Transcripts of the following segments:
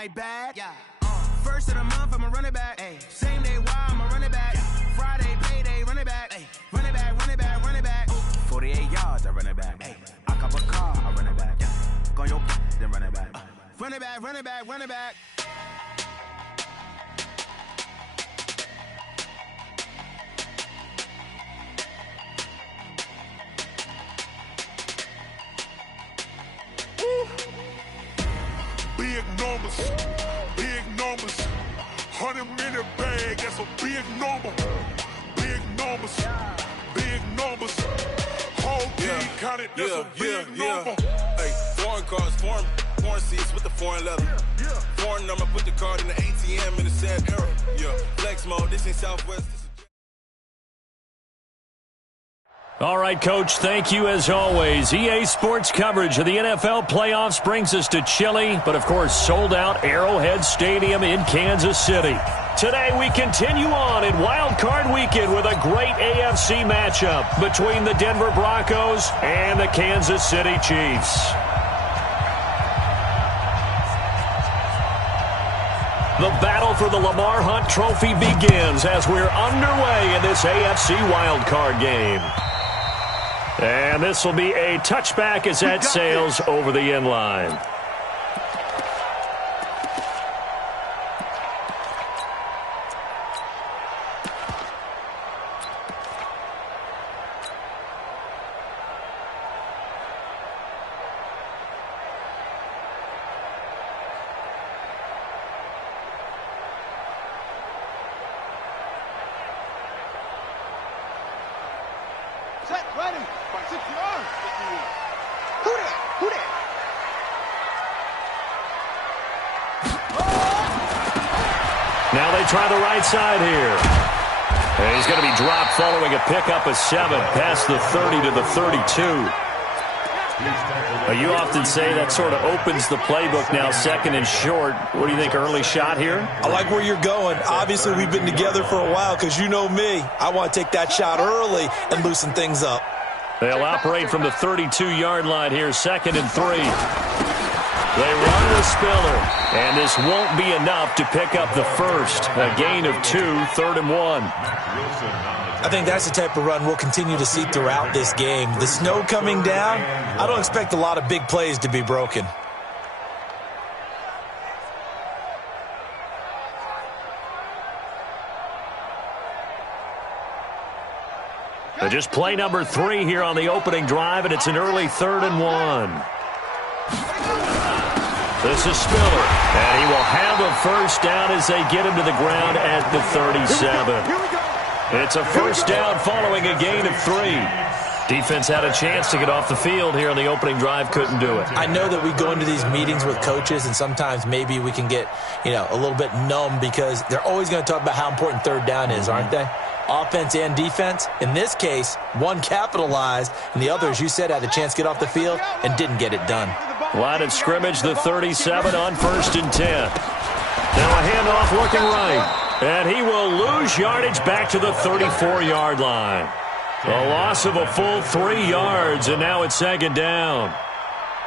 my bag. Yeah. First of the month, I'm a running back. Ay. Same day, why I'm a running back. Yeah. Friday, payday, running back. Ay. Running back, running back, running back. 48 yards, I run it back. Ay. I cop a car, I run it back. Yeah. Go your then run it back. Run it back, run it back, run it back. Big numbers, 100-minute bag, that's a big number. Big numbers, whole team counted, that's a big number. Hey, foreign cars, foreign seats with the foreign leather. Foreign number, put the card in the ATM in the sad era. Yeah, flex mode, this ain't Southwest. All right, Coach, thank you as always. EA Sports coverage of the NFL playoffs brings us to chilly, but of course sold-out Arrowhead Stadium in Kansas City. Today we continue on in Wildcard Weekend with a great AFC matchup between the Denver Broncos and the Kansas City Chiefs. The battle for the Lamar Hunt Trophy begins as we're underway in this AFC Wildcard game. And this will be a touchback as that sails over the end line. Set, ready, 6 yards. Who that? Now they try the right side here. And he's going to be dropped following a pickup of 7 past the 30 to the 32. You often say that sort of opens the playbook now, 2nd and short. What do you think, early shot here? I like where you're going. Obviously, we've been together for a while because you know me. I want to take that shot early and loosen things up. They'll operate from the 32-yard line here, 2nd and 3. They run the Spiller, and this won't be enough to pick up the first. A gain of 2, 3rd and 1. I think that's the type of run we'll continue to see throughout this game. The snow coming down, I don't expect a lot of big plays to be broken. Just play number 3 here on the opening drive, and it's an early 3rd and 1. This is Spiller, and he will have a first down as they get him to the ground at the 37. It's a first down following a gain of 3. Defense had a chance to get off the field here on the opening drive, couldn't do it. I know that we go into these meetings with coaches, and sometimes maybe we can get, a little bit numb because they're always going to talk about how important 3rd down is, aren't they? Offense and defense. In this case, one capitalized, and the other, as you said, had a chance to get off the field and didn't get it done. Line of scrimmage, the 37 on 1st and 10. Now a handoff looking right. And he will lose yardage back to the 34-yard line. A loss of a full 3 yards, and now it's 2nd down.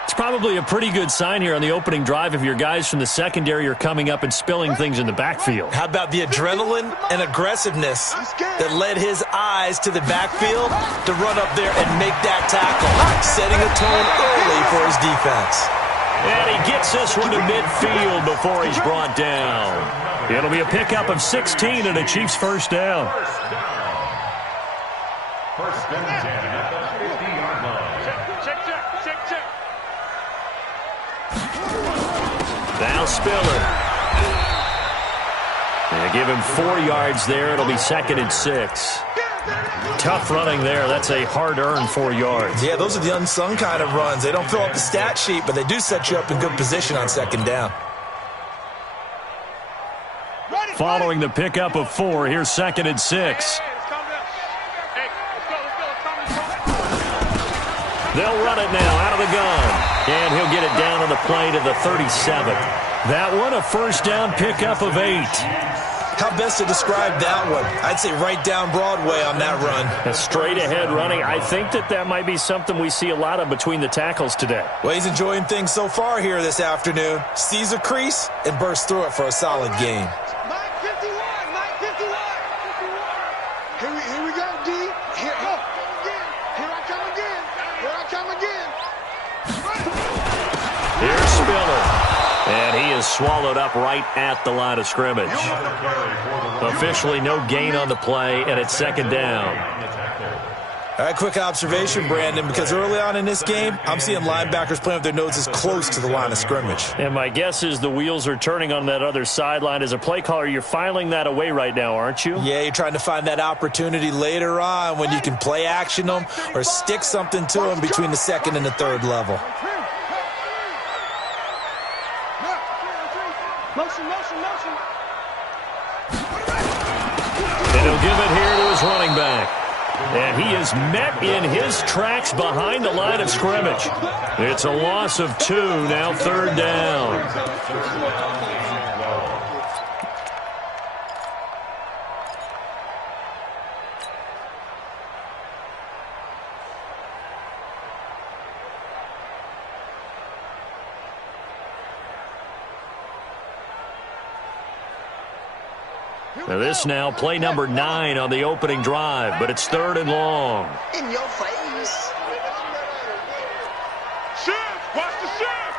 It's probably a pretty good sign here on the opening drive if your guys from the secondary are coming up and spilling things in the backfield. How about the adrenaline and aggressiveness that led his eyes to the backfield to run up there and make that tackle, setting a tone early for his defense. And he gets this one to midfield before he's brought down. It'll be a pickup of 16 and a Chiefs first down. First and 10 at the 50-yard line. Check. Now Spiller. They give him 4 yards there. It'll be 2nd and 6. Tough running there. That's a hard-earned 4 yards. Yeah, those are the unsung kind of runs. They don't fill up the stat sheet, but they do set you up in good position on 2nd down. Following the pickup of 4, here's 2nd and 6. They'll run it now out of the gun. And he'll get it down on the play to the 37. That one, a first down pickup of 8. How best to describe that one? I'd say right down Broadway on that run. A straight-ahead running. I think that might be something we see a lot of between the tackles today. Well, he's enjoying things so far here this afternoon. Sees a crease and bursts through it for a solid gain. Mike 51, Mike 51. Here we go, D. Here I come again. Here I come again. Here's Spiller. And he is swallowed up right at the line of scrimmage. Officially no gain on the play, and it's second down. All right, quick observation, Brandon, because early on in this game, I'm seeing linebackers playing with their noses close to the line of scrimmage. And my guess is the wheels are turning on that other sideline. As a play caller, you're filing that away right now, aren't you? Yeah, you're trying to find that opportunity later on when you can play action them or stick something to them between the second and the third level. Motion. And he'll give it here to his running back. And he is met in his tracks behind the line of scrimmage. It's a loss of 2, now third down. Now this now play number 9 on the opening drive, but it's third and long. In your face. Shift! Watch the shift!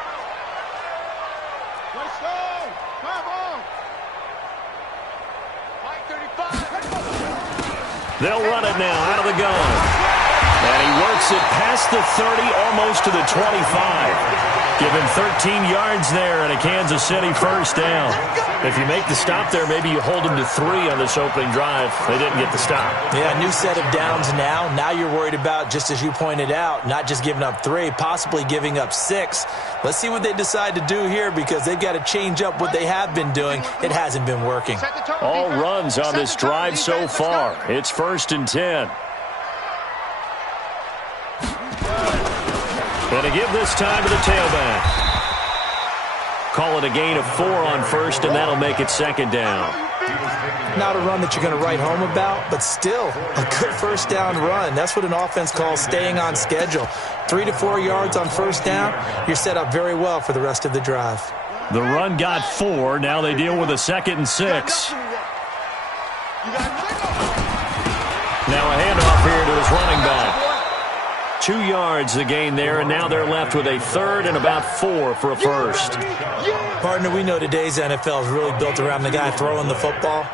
Let's go. Come on. Mike 35. They'll run it now out of the gun. And he works it past the 30, almost to the 25. Given 13 yards there and a Kansas City first down. If you make the stop there, maybe you hold them to 3 on this opening drive. They didn't get the stop. Yeah, new set of downs now. Now you're worried about, just as you pointed out, not just giving up 3, possibly giving up 6. Let's see what they decide to do here because they've got to change up what they have been doing. It hasn't been working. All runs on this drive so far. It's first and 10. And to give this time to the tailback. Call it a gain of 4 on first, and that'll make it second down. Not a run that you're going to write home about, but still a good first down run. That's what an offense calls staying on schedule. 3 to 4 yards on first down, you're set up very well for the rest of the drive. The run got 4. Now they deal with a second and 6. Now a handoff here to his running back. 2 yards the gain there, and now they're left with a third and about 4 for a first. Partner, we know today's NFL is really built around the guy throwing the football.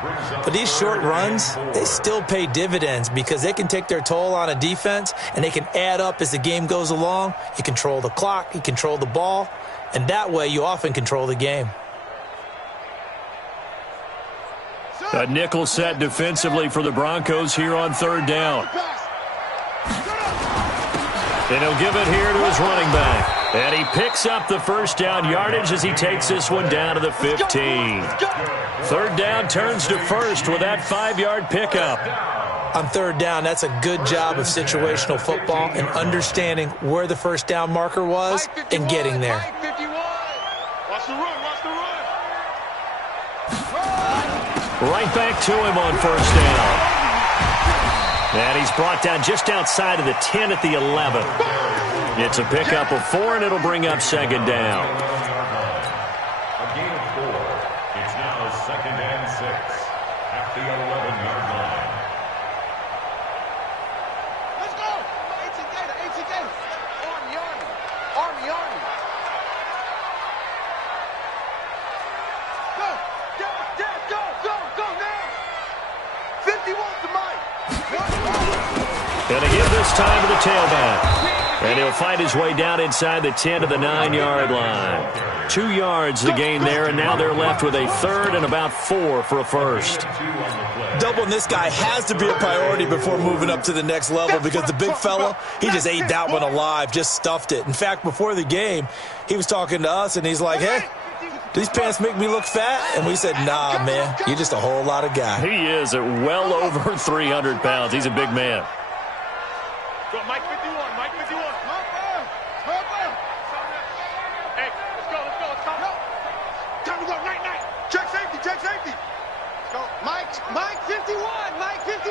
But these short runs, they still pay dividends because they can take their toll on a defense, and they can add up as the game goes along. You control the clock, you control the ball, and that way you often control the game. A nickel set defensively for the Broncos here on third down. And he'll give it here to his running back. And he picks up the first down yardage as he takes this one down to the 15. Third down turns to first with that 5-yard pickup. On third down, that's a good job of situational football and understanding where the first down marker was and getting there. Watch the run, watch the run. Right back to him on first down. And he's brought down just outside of the 10 at the 11. It's a pickup of 4, and it'll bring up second down. A gain of 4. It's now second and 6 at the 11-yard line. Let's go. 18 gator. Army. Go now. 51 to Mike. And to give this time to the tailback. And he'll find his way down inside the 10 to the 9-yard line. 2 yards the gain there, and now they're left with a third and about 4 for a first. Doubling this guy has to be a priority before moving up to the next level because the big fella, he just ate that one alive, just stuffed it. In fact, before the game, he was talking to us, and he's like, hey, these pants make me look fat? And we said, nah, man, you're just a whole lot of guy. He is at well over 300 pounds. He's a big man. Go, Mike 51, Mike 51. Hey, let's go. Time to go, night. Check safety. Mike 51. Mike 51.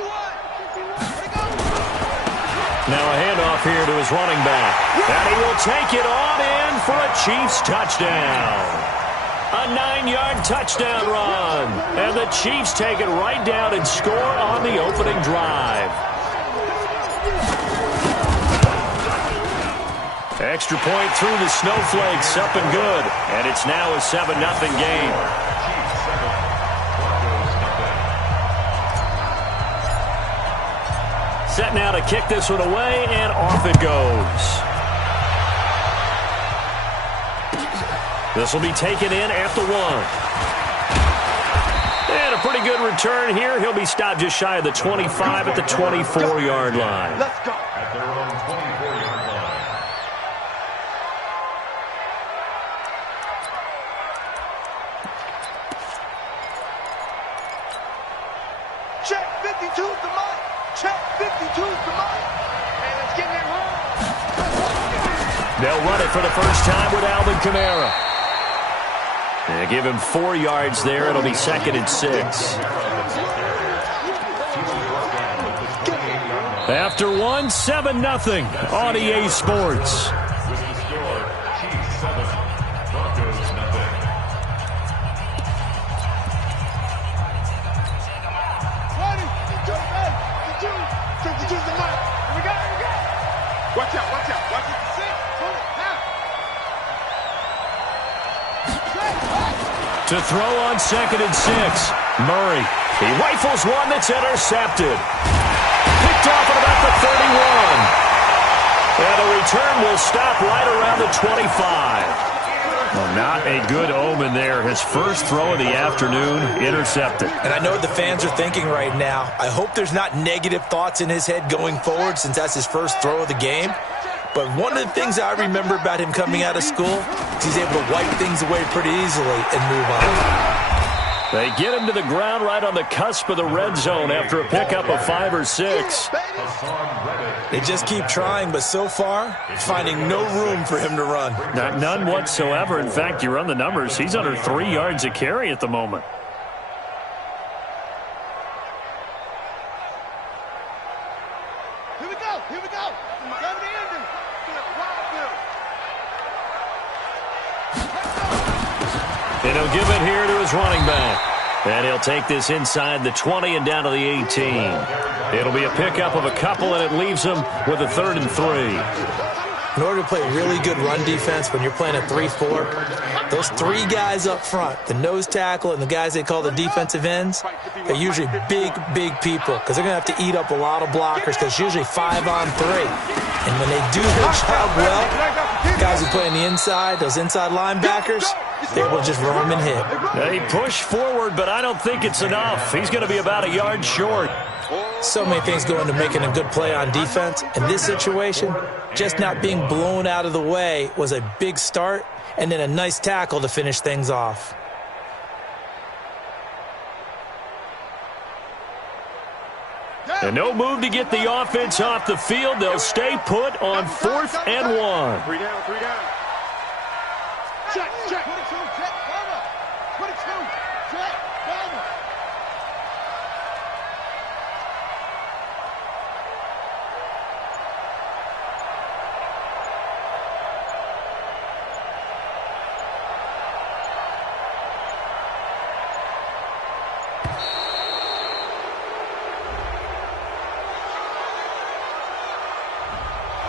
Now a handoff here to his running back. And he will take it on in for a Chiefs touchdown. A 9-yard touchdown run. And the Chiefs take it right down and score on the opening drive. Extra point through the snowflakes, up and good. And it's now a 7-0 game. Set now to kick this one away, and off it goes. This will be taken in at the 1. And a pretty good return here. He'll be stopped just shy of the 25 at the 24-yard line. Let's go. At their own 24-yard line. Check 52's the Mike. Check 52's the Mike. And it's getting it wrong. They'll run it for the first time with Alvin Kamara. They give him 4 yards there. It'll be 2nd and 6. After one, 7-0 on EA Sports. With the score, Chiefs 7, Broncos 0. 52's the Mike. Here we go. Watch out. Watch it. 6. Hold it now. To throw on 2nd and 6. Murray. He rifles one that's intercepted. Picked off at about the 31. And the return will stop right around the 25. Well, not a good omen there. His first throw of the afternoon, intercepted. And I know what the fans are thinking right now. I hope there's not negative thoughts in his head going forward since that's his first throw of the game. But one of the things I remember about him coming out of school is he's able to wipe things away pretty easily and move on. They get him to the ground right on the cusp of the red zone after a pickup of 5 or 6. They just keep trying, but so far, finding no room for him to run. None whatsoever. In fact, you run the numbers. He's under 3 yards a carry at the moment. Here we go. Go to the ending. And he'll give it here to his running back. And he'll take this inside the 20 and down to the 18. It'll be a pickup of a couple, and it leaves him with a 3rd and 3. In order to play really good run defense when you're playing a 3-4, those 3 guys up front, the nose tackle and the guys they call the defensive ends, they're usually big people because they're going to have to eat up a lot of blockers because it's usually 5 on 3. And when they do their job well, guys who play on the inside, those inside linebackers, they're able to just roam and hit. They push forward, but I don't think it's enough. He's going to be about a yard short. So many things go into making a good play on defense. In this situation, just not being blown out of the way was a big start, and then a nice tackle to finish things off. And no move to get the offense off the field. They'll stay put on 4th and 1. 3 down. Check. 22, check, cover. 22, check, cover.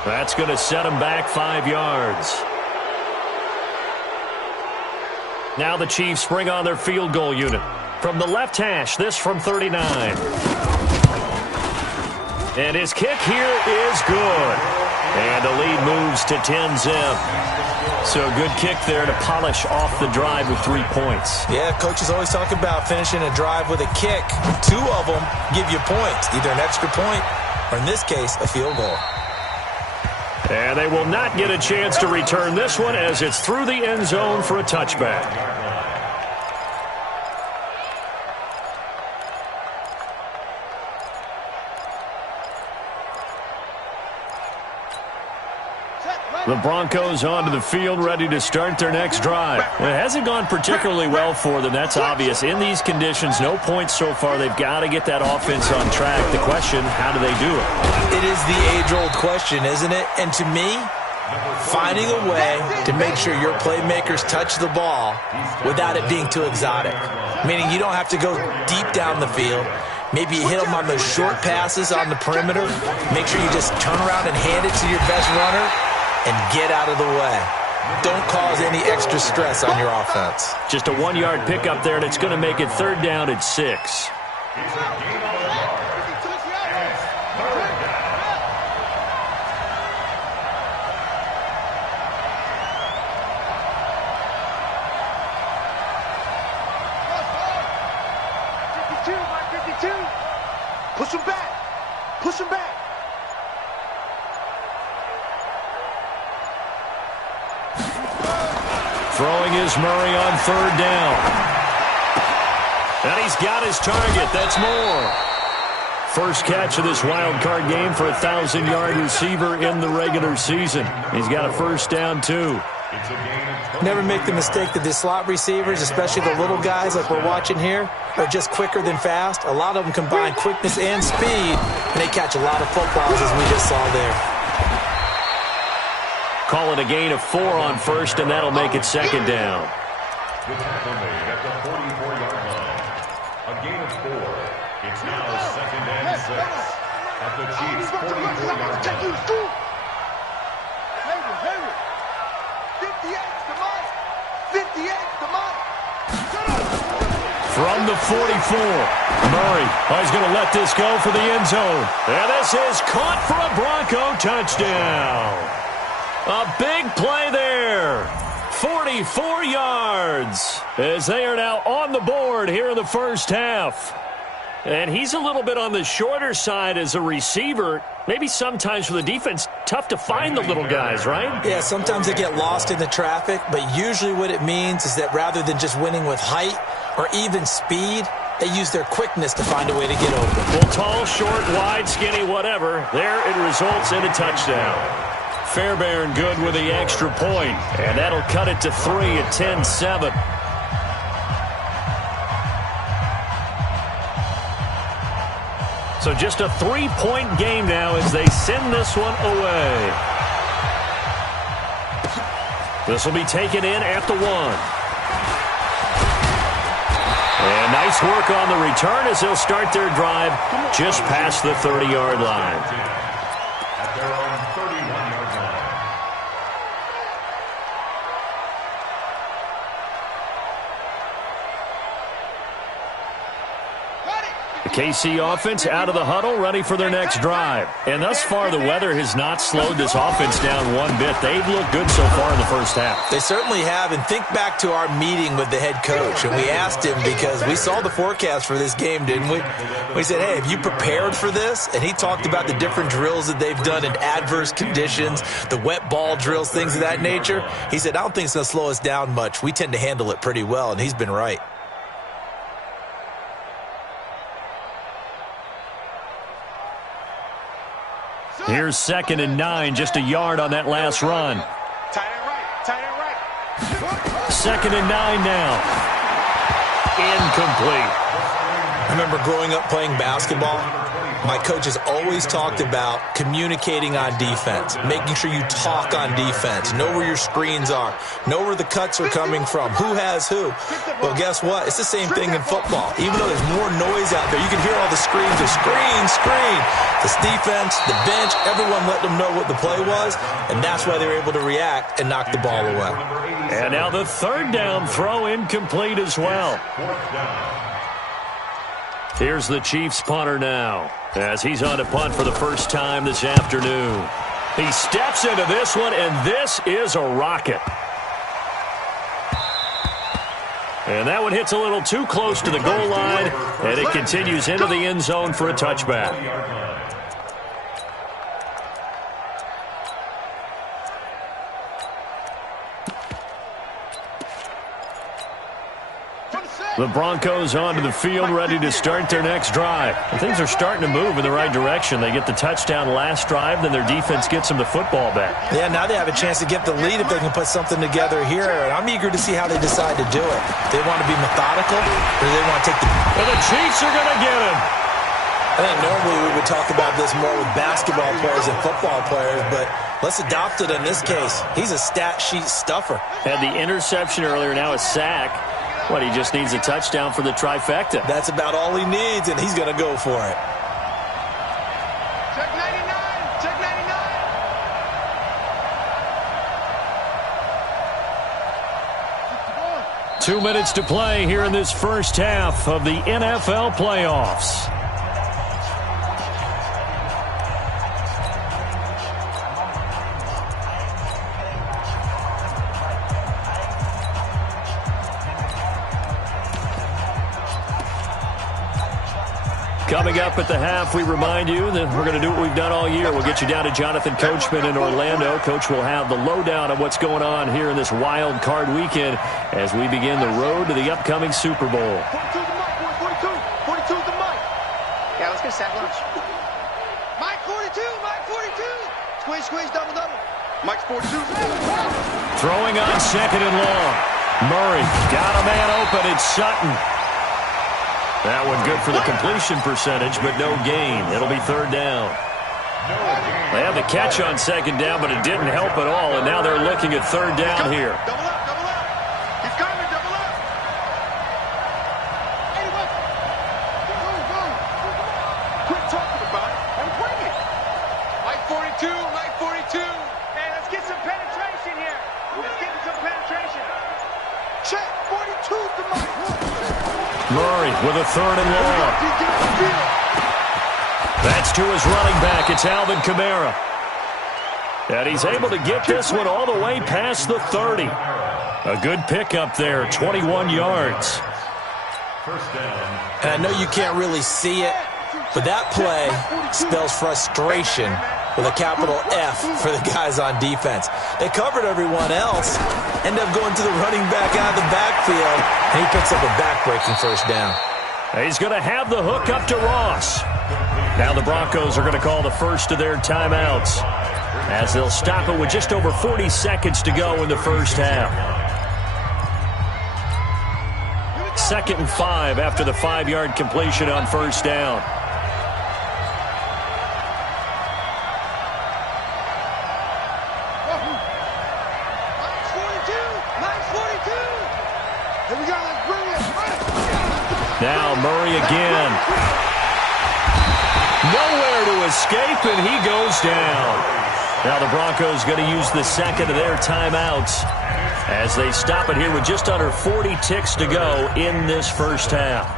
That's going to set him back 5 yards. Now the Chiefs bring on their field goal unit. From the left hash, this from 39. And his kick here is good. And the lead moves to 10-zip. So a good kick there to polish off the drive with 3 points. Yeah, coaches always talk about finishing a drive with a kick. 2 of them give you points, either an extra point or, in this case, a field goal. And they will not get a chance to return this one as it's through the end zone for a touchback. Check. The Broncos onto the field, ready to start their next drive. It hasn't gone particularly well for them. That's obvious. In these conditions, no points so far. They've got to get that offense on track. The question, how do they do it? It is the age-old question, isn't it? And to me, finding a way to make sure your playmakers touch the ball without it being too exotic. Meaning you don't have to go deep down the field. Maybe you hit them on those short passes on the perimeter. Make sure you just turn around and hand it to your best runner and get out of the way. Don't cause any extra stress on your offense. Just a 1-yard pickup there, and it's going to make it 3rd down at 6. Push him back. Push him back. Throwing is Murray on 3rd down. And he's got his target. That's more. First catch of this wild card game for a 1,000-yard receiver in the regular season. He's got a first down, too. Never make the mistake that the slot receivers, especially the little guys like we're watching here, are just quicker than fast. A lot of them combine quickness and speed, and they catch a lot of footballs, as we just saw there. Call it a gain of 4 on first, and that'll make it 2nd down. The tackle made at the 44-yard line. A gain of 4. It's now 2nd and 6 at the Chiefs' 44-yard line. From the 44, Murray is going to let this go for the end zone. And this is caught for a Bronco touchdown. A big play there. 44 yards as they are now on the board here in the first half. And he's a little bit on the shorter side as a receiver. Maybe sometimes for the defense, tough to find the little guys, right? Yeah, sometimes they get lost in the traffic, but usually what it means is that rather than just winning with height or even speed, they use their quickness to find a way to get open. Well, tall, short, wide, skinny, whatever. There it results in a touchdown. Fairbairn good with the extra point, and that'll cut it to 3 at 10-7. So just a 3-point game now as they send this one away. This will be taken in at the 1. And nice work on the return as they'll start their drive just past the 30-yard line. At their own 31-yard line. The KC offense out of the huddle, ready for their next drive. And thus far, the weather has not slowed this offense down one bit. They've looked good so far in the first half. They certainly have. And think back to our meeting with the head coach. And we asked him, because we saw the forecast for this game, didn't we? We said, hey, have you prepared for this? And he talked about the different drills that they've done in adverse conditions, the wet ball drills, things of that nature. He said, I don't think it's going to slow us down much. We tend to handle it pretty well, and he's been right. Here's 2nd and 9, just a yard on that last run. Tight end right, tight end right. 2nd and 9 now. Incomplete. I remember growing up playing basketball, my coaches always talked about communicating on defense, making sure you talk on defense, know where your screens are, know where the cuts are coming from, who has who. Well, guess what? It's the same thing in football. Even though there's more noise out there, you can hear all the screams of screen, screen. This defense, the bench, everyone let them know what the play was, and that's why they were able to react and knock the ball away. And now the 3rd down throw incomplete as well. Here's the Chiefs punter now, as he's on to punt for the first time this afternoon. He steps into this one, and this is a rocket. And that one hits a little too close to the goal line, and it continues into the end zone for a touchback. The Broncos onto the field, ready to start their next drive. And things are starting to move in the right direction. They get the touchdown last drive, then their defense gets them the football back. Yeah, now they have a chance to get the lead if they can put something together here. And I'm eager to see how they decide to do it. They want to be methodical, or they want to take the... And the Chiefs are going to get him. I think normally we would talk about this more with basketball players and football players, but let's adopt it in this case. He's a stat sheet stuffer. Had the interception earlier, now a sack. What, he just needs a touchdown for the trifecta. That's about all he needs, and he's going to go for it. Check 99. Check 99. 2 minutes to play here in this first half of the NFL playoffs. Coming up at the half, we remind you that we're going to do what we've done all year. We'll get you down to Jonathan Coachman in Orlando. Coach will have the lowdown of what's going on here in this wild card weekend as we begin the road to the upcoming Super Bowl. 42 the mic, 42 the mic. Yeah, let's get set lunch. Mike 42, Mike 42. Squeeze, squeeze, double, double. Mike's 42. Throwing on second and long. Murray got a man open. It's Sutton. That one good for the completion percentage, but no gain. It'll be third down. They have the catch on second down, but it didn't help at all, and now they're looking at third down here. Double up, double up. He's coming, double up. 81. Go. Quit talking about it and bring it. Mike 42, Mike 42. Hey, let's get some penetration here. Let's get some penetration. Check, 42 to Mike. Murray with a third and long. That's to his running back. It's Alvin Kamara. And he's able to get this one all the way past the 30. A good pickup there, 21 yards. And I know you can't really see it, but that play spells frustration with a capital F for the guys on defense. They covered everyone else, end up going to the running back out of the backfield, and he picks up a back-breaking first down. He's going to have the hook up to Ross. Now the Broncos are going to call the first of their timeouts as they'll stop it with just over 40 seconds to go in the first half. 2nd and 5 after the 5-yard completion on first down. Now Murray again. Nowhere to escape, and he goes down. Now the Broncos going to use the second of their timeouts as they stop it here with just under 40 ticks to go in this first half.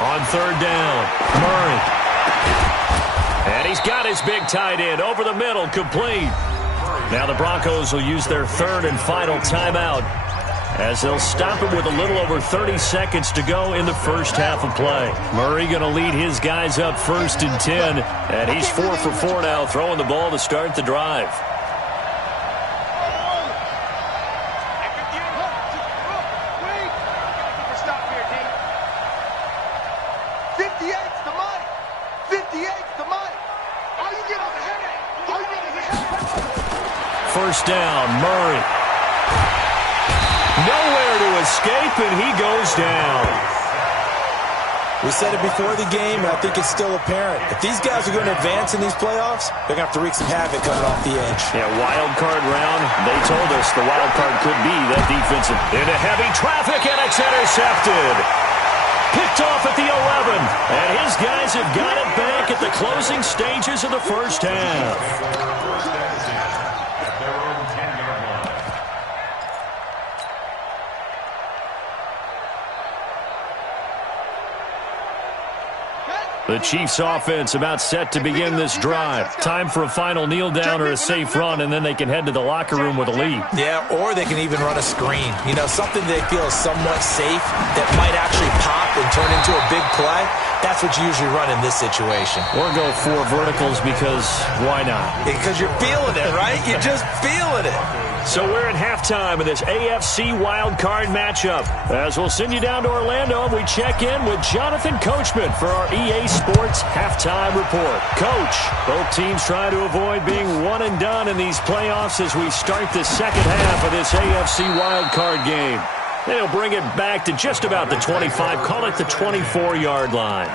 On third down, Murray. And he's got his big tight end over the middle, complete. Now the Broncos will use their third and final timeout as they'll stop it with a little over 30 seconds to go in the first half of play. Murray going to lead his guys up 1st and 10, and he's 4 for 4 now, throwing the ball to start the drive. First down, Murray. Nowhere to escape, and he goes down. We said it before the game, and I think it's still apparent. If these guys are going to advance in these playoffs, they're going to have to wreak some havoc coming off the edge. Yeah, wild card round. They told us the wild card could be that defensive. Into heavy traffic, and it's intercepted. Picked off at the 11. And his guys have got it back at the closing stages of the first half. The Chiefs offense about set to begin this drive. Time for a final kneel down or a safe run, and then they can head to the locker room with a lead. Yeah, or they can even run a screen. You know, something they feel is somewhat safe that might actually pop and turn into a big play. That's what you usually run in this situation. Or go 4 verticals because why not? Because you're feeling it, right? You're just feeling it. So we're at halftime of this AFC Wildcard matchup. As we'll send you down to Orlando, we check in with Jonathan Coachman for our EA Sports Halftime Report. Coach, both teams trying to avoid being one and done in these playoffs as we start the second half of this AFC Wildcard game. They'll bring it back to just about the 25, call it the 24-yard line.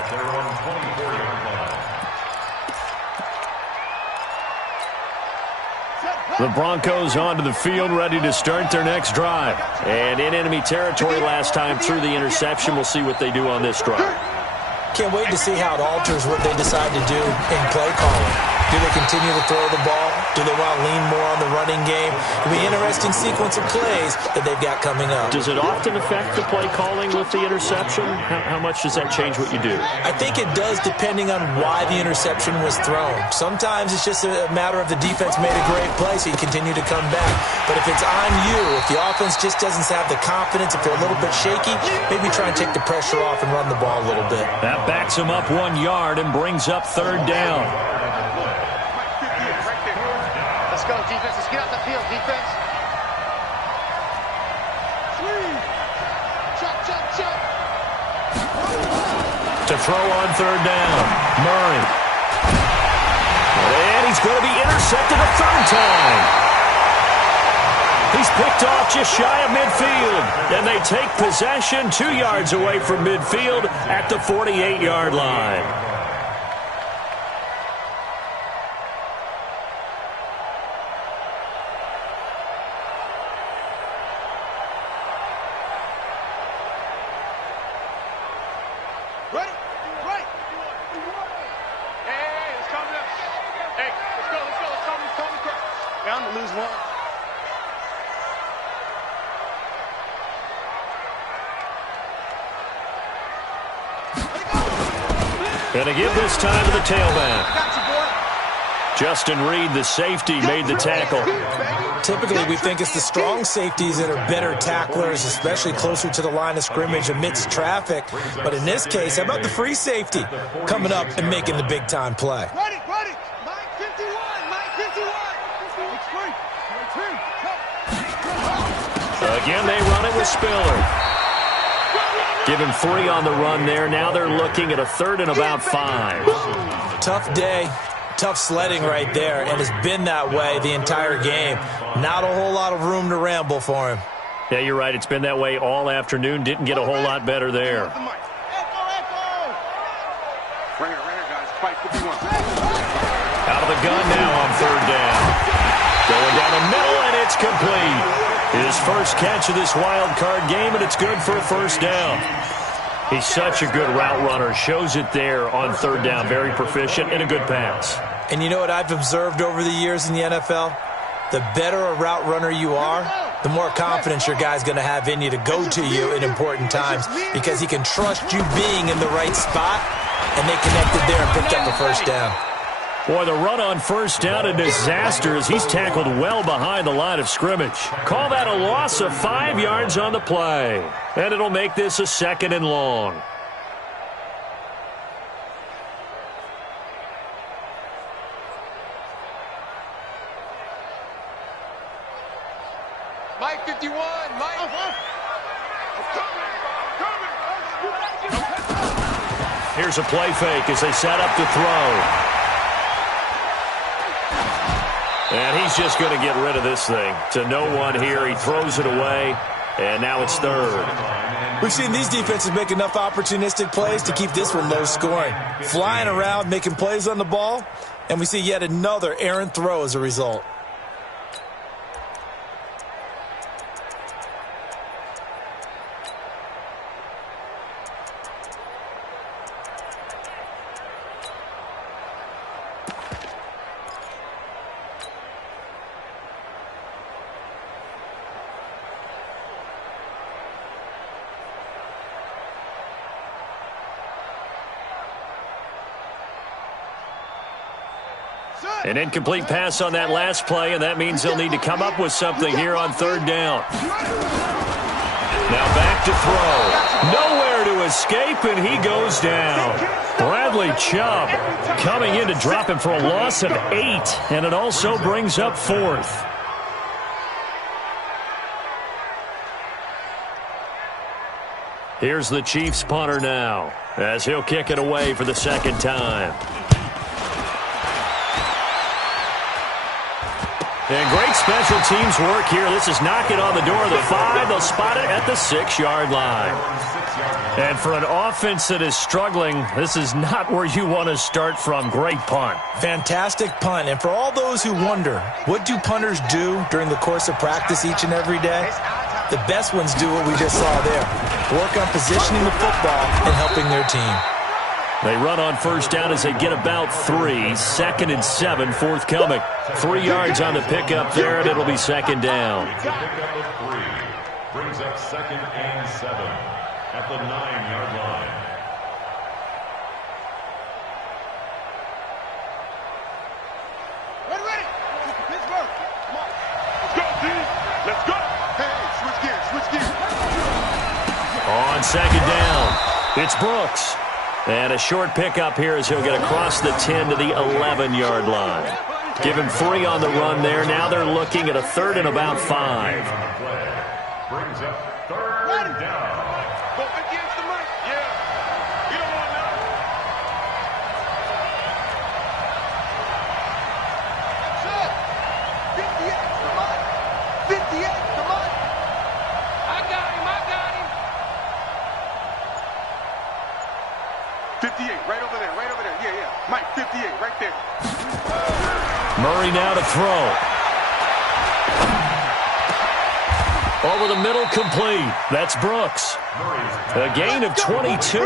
The Broncos onto the field, ready to start their next drive. And in enemy territory last time through the interception. We'll see what they do on this drive. Can't wait to see how it alters what they decide to do in play calling. Do they continue to throw the ball? Do they want to lean more on the running game? It'll be an interesting sequence of plays that they've got coming up. Does it often affect the play calling with the interception? How much does that change what you do? I think it does depending on why the interception was thrown. Sometimes it's just a matter of the defense made a great play, so you continue to come back. But if it's on you, if the offense just doesn't have the confidence, if they're a little bit shaky, maybe try and take the pressure off and run the ball a little bit. That backs him up 1 yard and brings up third down. Let's go, defense. Let's get out the field, defense. To throw on third down, Murray. And he's going to be intercepted a third time. He's picked off just shy of midfield. And they take possession 2 yards away from midfield at the 48-yard line. And a give this time to the tailback. Justin Reed, the safety, made the tackle. Typically, we think it's the strong safeties that are better tacklers, especially closer to the line of scrimmage amidst traffic. But in this case, how about the free safety coming up and making the big-time play? Ready. Mike 51. Again, they run it with Spiller. Give him 3 on the run there. Now they're looking at a third and about 5. Tough day, tough sledding right there, and it's been that way the entire game. Not a whole lot of room to ramble for him. Yeah, you're right. It's been that way all afternoon. Didn't get a whole lot better there. Out of the gun now on third down. Going down the middle, and it's complete. His first catch of this wild card game, and it's good for a first down. He's such a good route runner. Shows it there on third down. Very proficient and a good pass. And you know what I've observed over the years in the NFL? The better a route runner you are, the more confidence your guy's going to have in you to go to you in important times because he can trust you being in the right spot, and they connected there and picked up a first down. Boy, the run on first down, a disaster as he's tackled well behind the line of scrimmage. Call that a loss of 5 yards on the play. And it'll make this a second and long. Mike 51. Here's a play fake as they set up to throw. And he's just going to get rid of this thing. To no one here. He throws it away. And now it's third. We've seen these defenses make enough opportunistic plays to keep this one low scoring. Flying around, making plays on the ball. And we see yet another errant throw as a result. An incomplete pass on that last play, and that means they'll need to come up with something here on third down. Now back to throw. Nowhere to escape, and he goes down. Bradley Chubb coming in to drop him for a loss of 8, and it also brings up 4th. Here's the Chiefs punter now, as he'll kick it away for the second time. And great special teams work here. This is knocking on the door of the 5. They'll spot it at the 6-yard line. And for an offense that is struggling, this is not where you want to start from. Great punt. Fantastic punt. And for all those who wonder, what do punters do during the course of practice each and every day? The best ones do what we just saw there. Work on positioning the football and helping their team. They run on first down as they get about 3. 2nd and 7 forthcoming. 3 yards on the pickup there, and it'll be second down. Pickup of 3 brings up 2nd and 7 at the 9-yard line. Ready. Pittsburgh. Come on. Let's go, D. Let's go. Hey, switch gears. On second down, it's Brooks. And a short pickup here as he'll get across the 10 to the 11-yard line. Give him 3 on the run there. Now they're looking at a 3rd and about 5. Brings up 3rd down. Go against the mic. Yeah. You don't want that. That's it. 58, come on. 58, come on. I got him. 58, right over there. Yeah. Mike, 58, right there. Murray now to throw. Over the middle, complete. That's Brooks. A gain of 22.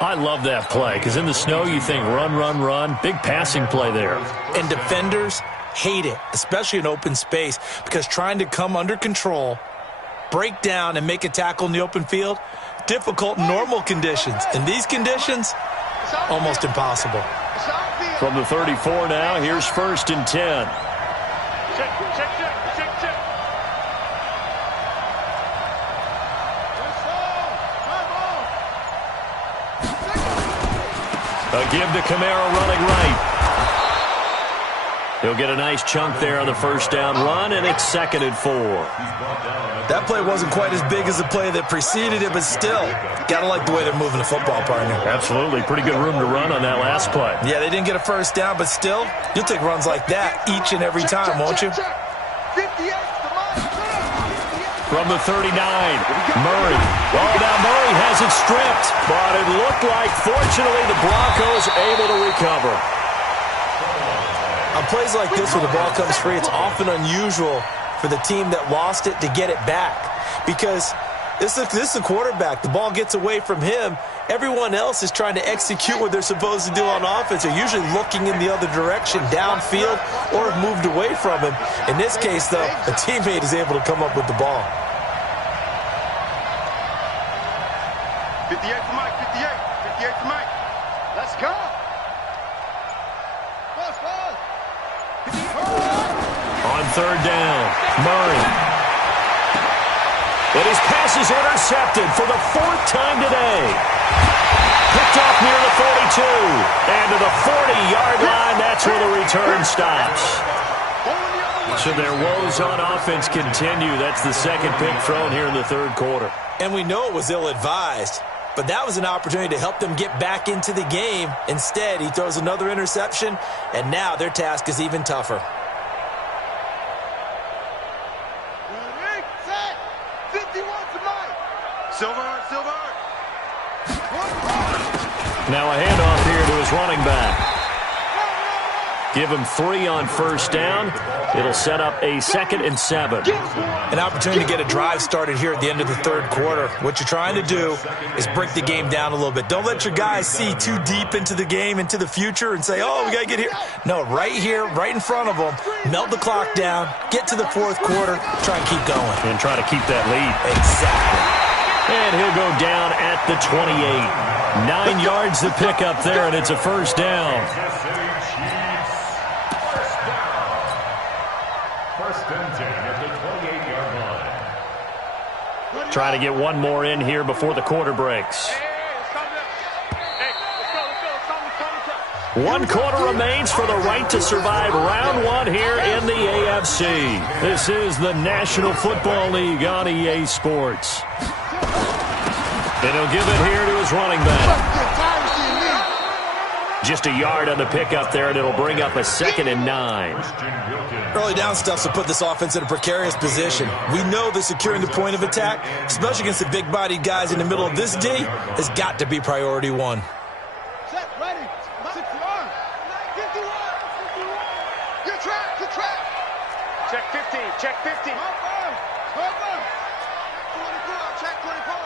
I love that play, because in the snow you think run. Big passing play there. And defenders hate it, especially in open space, because trying to come under control, break down, and make a tackle in the open field, difficult in normal conditions. In these conditions, almost impossible. From the 34 now, here's 1st and 10. Check. A give to Kamara running right. He'll get a nice chunk there on the first down run, and it's 2nd and 4. That play wasn't quite as big as the play that preceded it, but still, gotta like the way they're moving the football, partner. Absolutely. Pretty good room to run on that last play. Yeah, they didn't get a first down, but still, you'll take runs like that each and every time, won't you? 58, come on. From the 39, Murray. Oh, now Murray has it stripped, but it looked like, fortunately, the Broncos able to recover. On plays like this where the ball comes free, it's often unusual for the team that lost it to get it back, because this is the quarterback. The ball gets away from him. Everyone else is trying to execute what they're supposed to do on offense. They're usually looking in the other direction, downfield, or have moved away from him. In this case, though, a teammate is able to come up with the ball. 58 for Mike, 58 for Mike. Let's go. On third down, Murray. And his pass is intercepted for the 4th time today. Picked off near the 42. And to the 40-yard line, that's where the return stops. So their woes on offense continue. That's the 2nd pick thrown here in the 3rd quarter. And we know it was ill-advised, but that was an opportunity to help them get back into the game. Instead, he throws another interception, and now their task is even tougher. Silver. Now a handoff here to his running back. Give him 3 on first down. It'll set up a 2nd and 7. An opportunity to get a drive started here at the end of the 3rd quarter. What you're trying to do is break the game down a little bit. Don't let your guys see too deep into the game, into the future, and say, oh, we got to get here. No, right here, right in front of them, melt the clock down, get to the 4th quarter, try and keep going. And try to keep that lead. Exactly. And he'll go down at the 28. 9 yards to pick up there, and it's a first down. First and 10 at the 28-yard line. Trying to get one more in here before the quarter breaks. 1 quarter remains for the right to survive round 1 here in the AFC. This is the National Football League on EA Sports. And he'll give it here to his running back. Just a yard on the pickup there, and it'll bring up a 2nd and 9. Early down stuff to put this offense in a precarious position. We know that securing the point of attack, especially against the big-bodied guys in the middle of this D, has got to be priority 1. Set, ready. 61. 51. Good track, good track. Check 15, check 15. Hold on. 24, check 24.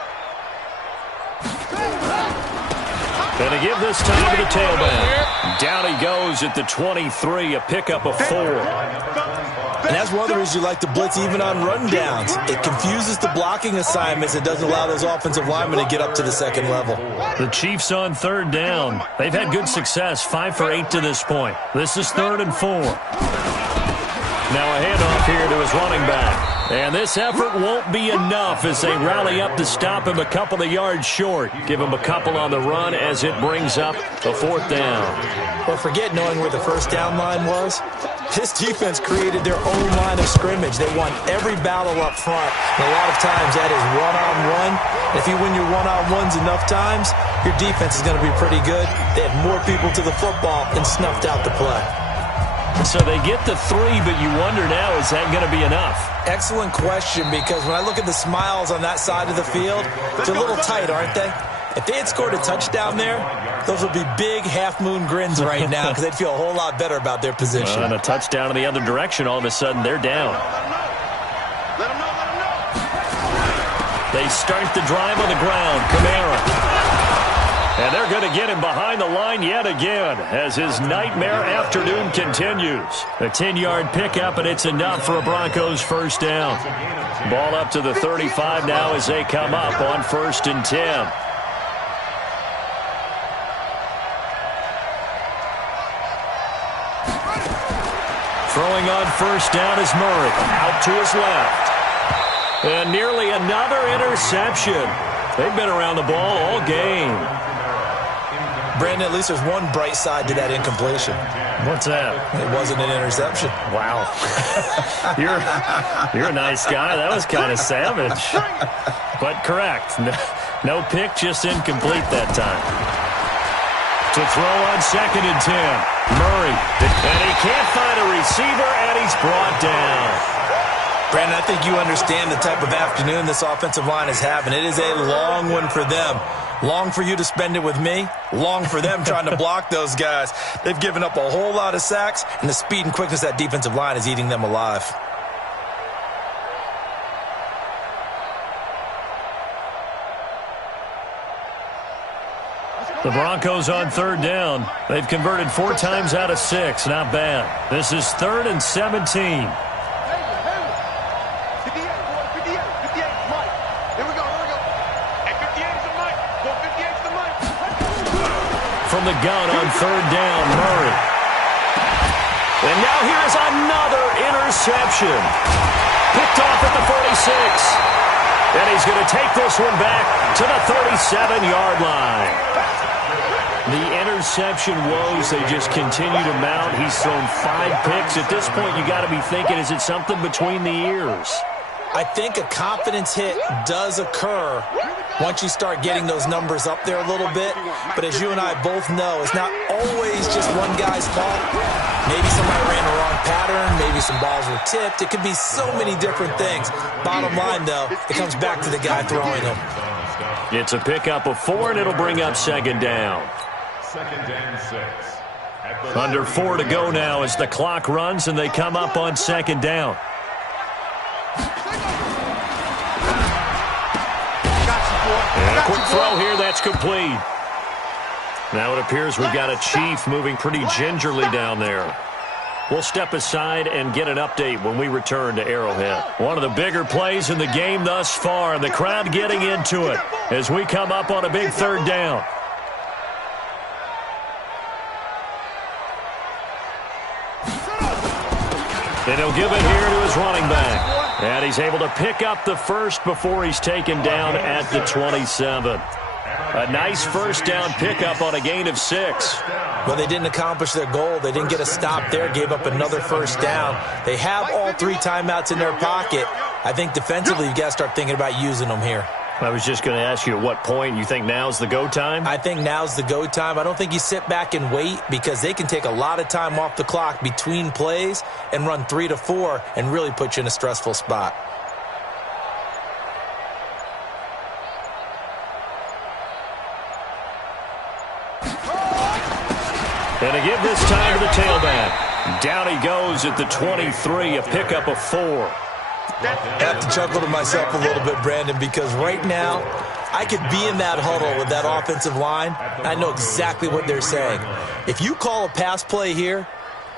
And to give this time to the tailback. Down he goes at the 23, a pickup of 4. And that's one of the reasons you like to blitz even on rundowns. It confuses the blocking assignments. It doesn't allow those offensive linemen to get up to the 2nd level. The Chiefs on 3rd down. They've had good success, 5 for 8 to this point. This is 3rd and 4. Now a handoff here to his running back. And this effort won't be enough as they rally up to stop him a couple of yards short. Give him a couple on the run as it brings up a 4th down. Well, forget knowing where the 1st down line was. This defense created their own line of scrimmage. They won every battle up front. And a lot of times that is one-on-one. If you win your one-on-ones enough times, your defense is going to be pretty good. They had more people to the football and snuffed out the play. So they get the 3, but you wonder now, is that going to be enough? Excellent question, because when I look at the smiles on that side of the field, they're a little tight, aren't they? If they had scored a touchdown there, those would be big half-moon grins right now because they'd feel a whole lot better about their position. And a touchdown in the other direction, all of a sudden they're down. Let them know. They start the drive on the ground. Kamara. And they're going to get him behind the line yet again as his nightmare afternoon continues. A 10-yard pickup, and it's enough for a Broncos 1st down. Ball up to the 35 now as they come up on 1st and 10. Throwing on 1st down is Murray. Out to his left. And nearly another interception. They've been around the ball all game. Brandon, at least there's one bright side to that incompletion. What's that? It wasn't an interception. Wow. You're a nice guy. That was kind of savage. But correct. No pick, just incomplete that time. To throw on 2nd and 10. Murray. And he can't find a receiver, and he's brought down. Brandon, I think you understand the type of afternoon this offensive line is having. It is a long one for them. Long for you to spend it with me. Long for them trying to block those guys. They've given up a whole lot of sacks, and the speed and quickness of that defensive line is eating them alive. The Broncos on 3rd down. They've converted 4 times out of 6. Not bad. This is 3rd and 17. From the gun on 3rd down, Murray. And now here's another interception. Picked off at the 46. And he's going to take this one back to the 37-yard line. The interception woes, they just continue to mount. He's thrown 5 picks. At this point, you got to be thinking, is it something between the ears? I think a confidence hit does occur once you start getting those numbers up there a little bit. But as you and I both know, it's not always just one guy's fault. Maybe somebody ran the wrong pattern. Maybe some balls were tipped. It could be so many different things. Bottom line, though, it comes back to the guy throwing them. It's a pickup of 4, and it'll bring up 2nd down. 2nd and 6. Under 4 to go now as the clock runs, and they come up on 2nd down. And a quick throw here, that's complete. Now it appears we've got a Chief moving pretty gingerly down there. We'll step aside and get an update when we return to Arrowhead. One of the bigger plays in the game thus far, and the crowd getting into it as we come up on a big 3rd down. And he'll give it here to his running back. And he's able to pick up the first before he's taken down at the 27. A nice first down pickup on a gain of 6. Well, they didn't accomplish their goal. They didn't get a stop there, gave up another first down. They have all 3 timeouts in their pocket. I think defensively you've got to start thinking about using them here. I was just going to ask you at what point you think now's the go time? I think now's the go time. I don't think you sit back and wait because they can take a lot of time off the clock between plays and run 3 to 4 and really put you in a stressful spot. And to give this time to the tailback. Down he goes at the 23, a pickup of 4. I have to chuckle to myself a little bit, Brandon, because right now I could be in that huddle with that offensive line. I know exactly what they're saying. If you call a pass play here,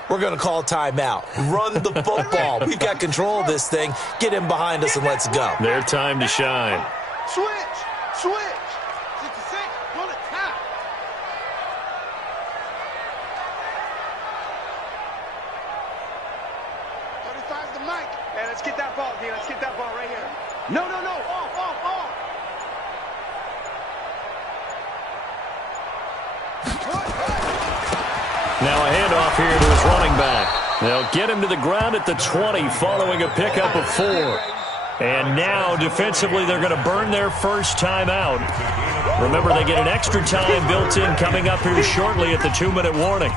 we're going to call a timeout. Run the football. We've got control of this thing. Get in behind us and let's go. Their time to shine. Switch. 66, pull it top. The mic. Hey, let's get that ball, D. Let's get that ball right here. No. Off. Now a handoff here to his running back. They'll get him to the ground at the 20 following a pickup of 4. And now defensively they're going to burn their first time out. Remember, they get an extra time built in coming up here shortly at the 2-minute warning.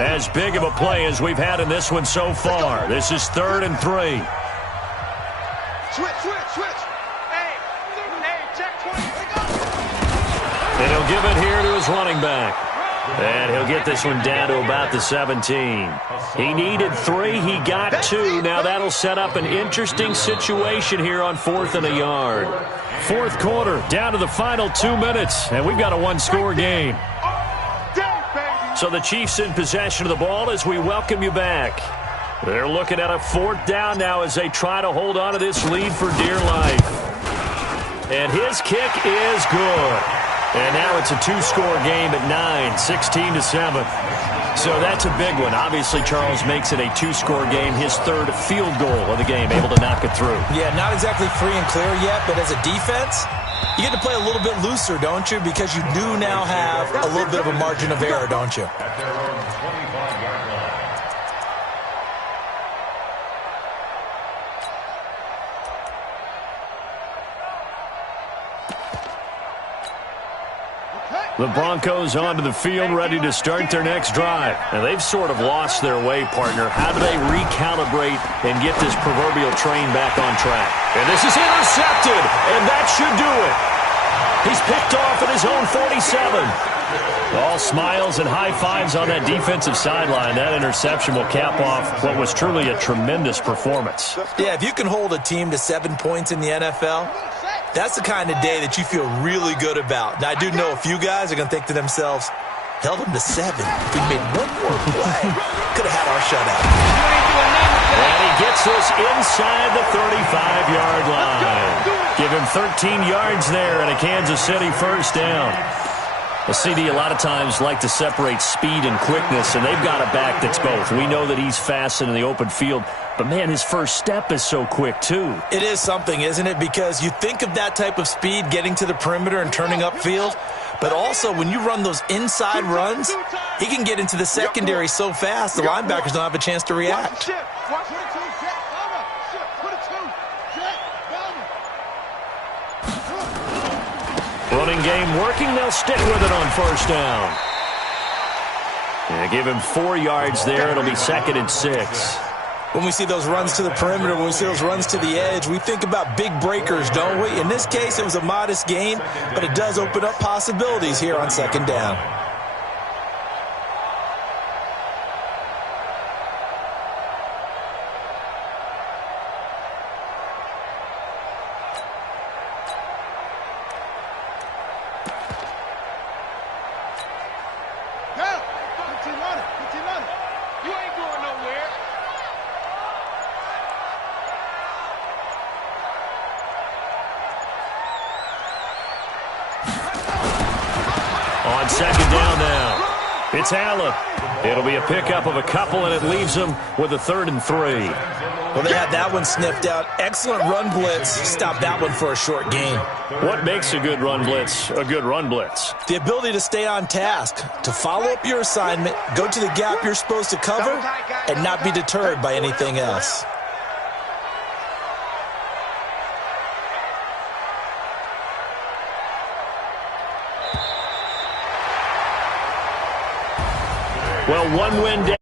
As big of a play as we've had in this one so far. This is 3rd and 3. Switch. Hey, check 20. And he'll give it here to his running back. And he'll get this one down to about the 17. He needed 3. He got 2. Now that'll set up an interesting situation here on 4th and a yard. 4th quarter, down to the final 2 minutes. And we've got a 1-score game. So the Chiefs in possession of the ball as we welcome you back. They're looking at a 4th down now as they try to hold on to this lead for dear life. And his kick is good. And now it's a 2-score game at 9, 16-7. So that's a big one. Obviously, Charles makes it a 2-score game, his 3rd field goal of the game, able to knock it through. Yeah, not exactly free and clear yet, but as a defense, you get to play a little bit looser, don't you? Because you do now have a little bit of a margin of error, don't you? At their own 25-yard line. The Broncos onto the field, ready to start their next drive. And they've sort of lost their way, partner. How do they recalibrate and get this proverbial train back on track? And this is intercepted, and that should do it. He's picked off at his own 47. All smiles and high fives on that defensive sideline. That interception will cap off what was truly a tremendous performance. Yeah, if you can hold a team to 7 points in the NFL, that's the kind of day that you feel really good about. Now, I do know a few guys are going to think to themselves, held them to 7. If we made one more play, could have had our shutout. And he gets this inside the 35-yard line. Give him 13 yards there and a Kansas City first down. A CD a lot of times like to separate speed and quickness, and they've got a back that's both. We know that he's fast in the open field, but, man, his first step is so quick, too. It is something, isn't it? Because you think of that type of speed getting to the perimeter and turning upfield, but also when you run those inside runs, he can get into the secondary so fast the linebackers don't have a chance to react. Running game working. They'll stick with it on first down. And give him 4 yards there. It'll be 2nd and 6. When we see those runs to the perimeter, when we see those runs to the edge, we think about big breakers, don't we? In this case, it was a modest gain, but it does open up possibilities here on 2nd down. On second down now, it's Allen. It'll be a pickup of a couple, and it leaves them with a 3rd and 3. Well, they had that one sniffed out. Excellent run blitz. Stop that one for a short gain. What makes a good run blitz a good run blitz? The ability to stay on task, to follow up your assignment, go to the gap you're supposed to cover, and not be deterred by anything else. Well, one win day.